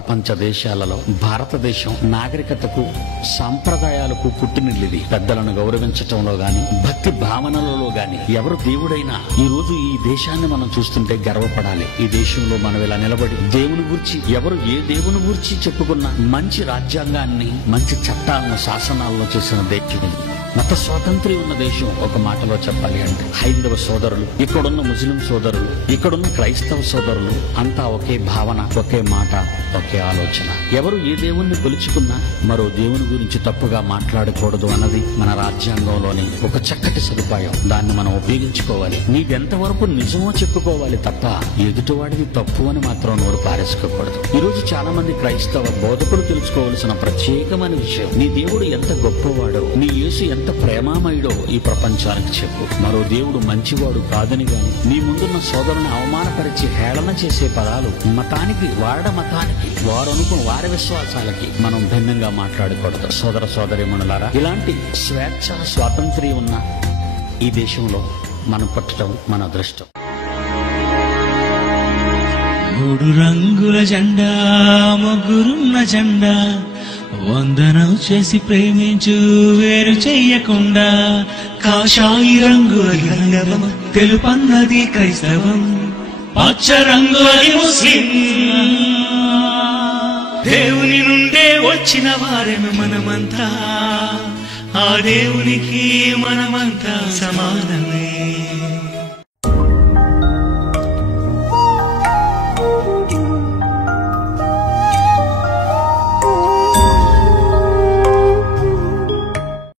ప్రపంచ దేశాలలో భారతదేశం నాగరికతకు సాంప్రదాయాలకు పుట్టినిల్లిది. పెద్దలను గౌరవించటంలో గాని, భక్తి భావనలలో గాని ఎవరు దేవుడైనా ఈ రోజు ఈ దేశాన్ని మనం చూస్తుంటే గర్వపడాలి. ఈ దేశంలో మనం ఇలా నిలబడి దేవుని గురించి ఎవరు ఏ దేవుని గురించి చెప్పుకున్నా మంచి రాజ్యాంగాన్ని, మంచి చట్టాలను, శాసనాలను చేసిన దేశం ఇది. మత స్వాతంత్ర్యం ఉన్న దేశం. ఒక మాటలో చెప్పాలి అంటే హైందవ సోదరులు, ఇక్కడున్న ముస్లిం సోదరులు, ఇక్కడున్న క్రైస్తవ సోదరులు అంతా ఒకే భావన, ఒకే మాట, ఒకే ఆలోచన. ఎవరు ఏ దేవుణ్ణి కొలుచుకున్నా మరో దేవుని గురించి తప్పుగా మాట్లాడకూడదు అన్నది మన రాజ్యాంగంలోని ఒక చక్కటి సదుపాయం. దాన్ని మనం ఉపయోగించుకోవాలి. నీదెంతవరకు నిజమో చెప్పుకోవాలి తప్ప ఎదుటివాడిది తప్పు అని మాత్రం నోరు పారేసుకోకూడదు. ఈ రోజు చాలా మంది క్రైస్తవ బోధకులు తెలుసుకోవలసిన ప్రత్యేకమైన విషయం, నీ దేవుడు ఎంత గొప్పవాడో, నీ యేసు ఎంత ప్రేమామయుడో ఈ ప్రపంచానికి చెప్పు. మరో దేవుడు మంచివాడు కాదని గాని, నీ ముందున్న సోదరుని అవమానపరిచి హేళన చేసే పదాలు మతానికి, మతానికి, వారు అనుకున్న వారి విశ్వాసాలకి మనం భిన్నంగా మాట్లాడకూడదు. సోదర సోదరీమణులారా, ఇలాంటి స్వేచ్ఛ, స్వాతంత్ర్యం ఉన్న ఈ దేశంలో మనం పుట్టడం మన అదృష్టం. మూడు రంగుల జెండా, ముగ్గురున్న జెండా, వందనం చేసి ప్రేమించు వేరు చెయ్యకుండా. కాషాయి రంగు హైందవం, తెలుపన్నది క్రైస్తవం, పచ్చ రంగు అది ముస్లిం. దేవుని నుండే వచ్చిన వారెను మనమంతా, ఆ దేవునికి మనమంతా సమానమే.